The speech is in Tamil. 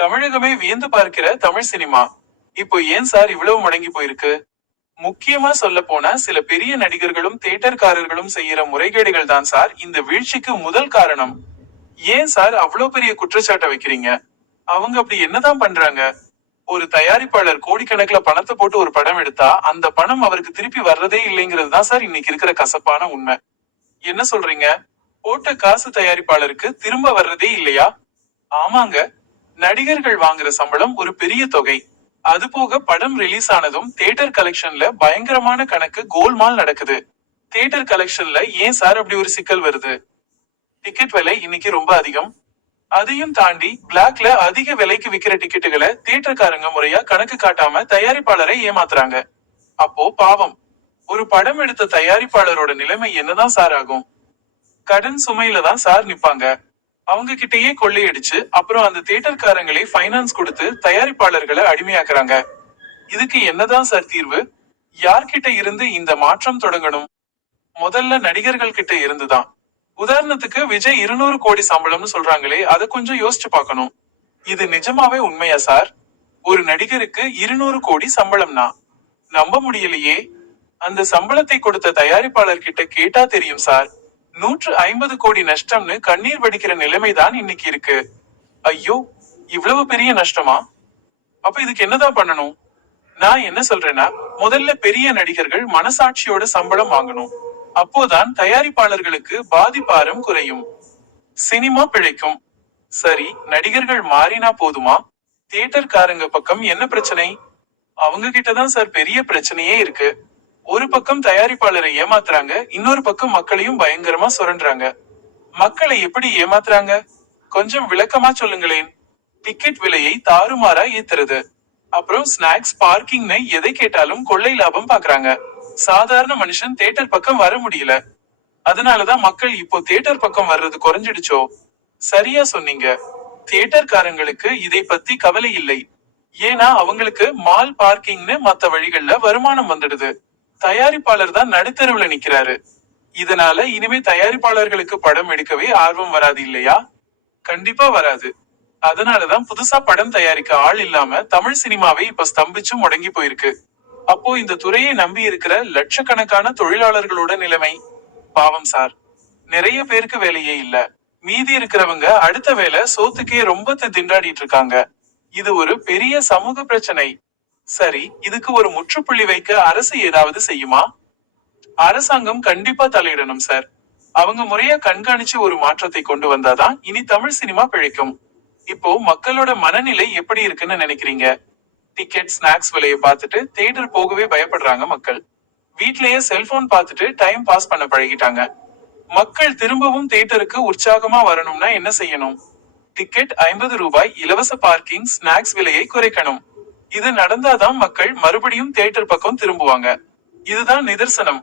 தமிழகமே வியந்து பார்க்கிற தமிழ் சினிமா இப்போ ஏன் சார் இவ்வளவு முடங்கி போயிருக்கு? முக்கியமா சொல்ல போனா சில பெரிய நடிகர்களும் தியேட்டர்காரர்களும் செய்யற முறைகேடுகள் தான் சார் இந்த வீழ்ச்சிக்கு முதல் காரணம். ஏன் சார் அவ்வளவு பெரிய குற்றச்சாட்டை வைக்கிறீங்க? அவங்க அப்படி என்னதான் பண்றாங்க? ஒரு தயாரிப்பாளர் கோடிக்கணக்கில் பணத்தை போட்டு ஒரு படம் எடுத்தா அந்த பணம் அவருக்கு திருப்பி வர்றதே இல்லைங்கிறது தான் சார் இன்னைக்கு இருக்கிற கசப்பான உண்மை. என்ன சொல்றீங்க? போட்ட காசு தயாரிப்பாளருக்கு திரும்ப வர்றதே இல்லையா? ஆமாங்க. நடிகர்கள் வாங்குற சம்பளம் ஒரு பெரிய தொகை. அது போக படம் ரிலீஸ் ஆனதும் தியேட்டர் கலெக்ஷன்ல பயங்கரமான கணக்கு கோல்மால் நடக்குது. தியேட்டர் கலெக்ஷன்ல ஏன் சார் அப்படி ஒரு சிக்கல் வருது? டிக்கெட் விலை இன்னைக்கு ரொம்ப அதிகம். அதையும் தாண்டி பிளாக்ல அதிக விலைக்கு விக்கிற டிக்கெட்டுகளை தியேட்டர்காரங்க முறையா கணக்கு காட்டாம தயாரிப்பாளரை ஏமாத்துறாங்க. அப்போ பாவம், ஒரு படம் எடுத்த தயாரிப்பாளரோட நிலைமை என்னதான் சார் ஆகும்? கடன் சுமையில தான் சார் நிப்பாங்க. அவங்க கிட்டயே கொள்ளையடிச்சு அப்புறம் அந்த தியேட்டர்காரங்களே ஃபைனான்ஸ் கொடுத்து தயாரிப்பாளர்களை அடிமையாக்குறாங்க. இதுக்கு என்னதான் சார் தீர்வு? யார்கிட்ட இருந்து இந்த மாற்றம் தொடங்கணும்? முதல்ல நடிகர்கள் கிட்ட இருந்துதான். உதாரணத்துக்கு விஜய் 200 கோடி சம்பளம்னு சொல்றாங்களே, அதை கொஞ்சம் யோசிச்சு பார்க்கணும். இது நிஜமாவே உண்மையா சார்? ஒரு நடிகருக்கு 200 கோடி சம்பளம்னா நம்ப முடியலையே. அந்த சம்பளத்தை கொடுத்த தயாரிப்பாளர் கிட்ட கேட்டா தெரியும் சார். 150 கோடி நஷ்டம்னு கண்ணீர் வடிக்கிற நிலைமைதான் இன்னைக்கு இருக்கு. ஐயோ, இவ்வளவு பெரிய நஷ்டமா? அப்ப இதுக்கு என்னதான் பண்ணணும்? நான் என்ன சொல்றேன்னா, முதல்ல பெரிய நடிகர்கள் மனசாட்சியோட சம்பளம் வாங்கணும். அப்போதான் தயாரிப்பாளர்களுக்கு பாதிப்பாரம் குறையும், சினிமா பிழைக்கும். சரி, நடிகர்கள் மாறினா போதுமா? தியேட்டர்காரங்க பக்கம் என்ன பிரச்சனை? அவங்க கிட்டதான் சார் பெரிய பிரச்சனையே இருக்கு. ஒரு பக்கம் தயாரிப்பாளரை ஏமாத்துறாங்க, இன்னொரு பக்கம் மக்களையும் பயங்கரமா சுரண்டுறாங்க. மக்களை எப்படி ஏமாத்துறாங்க? கொஞ்சம் விளக்கமா சொல்லுங்களேன். டிக்கெட் விலையை தாறுமாறா ஏத்துறது, அப்புறம் ஸ்நாக்ஸ், பார்க்கிங்னு எதை கேட்டாலும் கொள்ளை லாபம் பாக்குறாங்க. சாதாரண மனுஷன் தியேட்டர் பக்கம் வர முடியல. அதனாலதான் மக்கள் இப்போ தியேட்டர் பக்கம் வர்றது குறைஞ்சிடுச்சோ? சரியா சொன்னீங்க. தியேட்டர்காரங்களுக்கு இதை பத்தி கவலை இல்லை. ஏன்னா அவங்களுக்கு மால், பார்க்கிங்னு மத்த வழிகள்ல வருமானம் வந்துடுது. தயாரிப்பாளர் தான் நடுத்தருவுல நிக்கிறாரு. இதனால இனிமே தயாரிப்பாளர்களுக்கு படம் எடுக்கவே ஆர்வம் வராது இல்லையா? கண்டிப்பா வராது. அதனாலதான் புதுசா படம் தயாரிக்க ஆள் இல்லாம தமிழ் சினிமாவே இப்ப ஸ்தம்பிச்சு முடங்கி போயிருக்கு. அப்போ இந்த துறையை நம்பி இருக்கிற லட்சக்கணக்கான தொழிலாளர்களோட நிலைமை? பாவம் சார், நிறைய பேருக்கு வேலையே இல்ல. மீதி இருக்கிறவங்க அடுத்த வேலை சோத்துக்கே ரொம்ப திண்டாடிட்டு இருக்காங்க. இது ஒரு பெரிய சமூக பிரச்சனை. சரி, இதுக்கு ஒரு முற்றுப்புள்ளி வைக்க அரசு ஏதாவது செய்யுமா? அரசாங்கம் கண்டிப்பா தலையிடணும் சார். அவங்க முறையா கண்காணிச்சு ஒரு மாற்றத்தை கொண்டு வந்தாதான் இனி தமிழ் சினிமா பிழைக்கும். இப்போ மக்களோட மனநிலை எப்படி இருக்குன்னு நினைக்கிறீங்க? டிக்கெட், ஸ்நாக்ஸ் விலையை பார்த்துட்டு தியேட்டர் போகவே பயப்படுறாங்க மக்கள். வீட்லயே செல்போன் பார்த்துட்டு டைம் பாஸ் பண்ண பழகிட்டாங்க. மக்கள் திரும்பவும் தியேட்டருக்கு உற்சாகமா வரணும்னா என்ன செய்யணும்? டிக்கெட் 50 ரூபாய், இலவச பார்க்கிங், ஸ்நாக்ஸ் விலையை குறைக்கணும். இது நடந்தாதான் மக்கள் மறுபடியும் தியேட்டர் பக்கம் திரும்புவாங்க. இதுதான் நிதர்சனம்.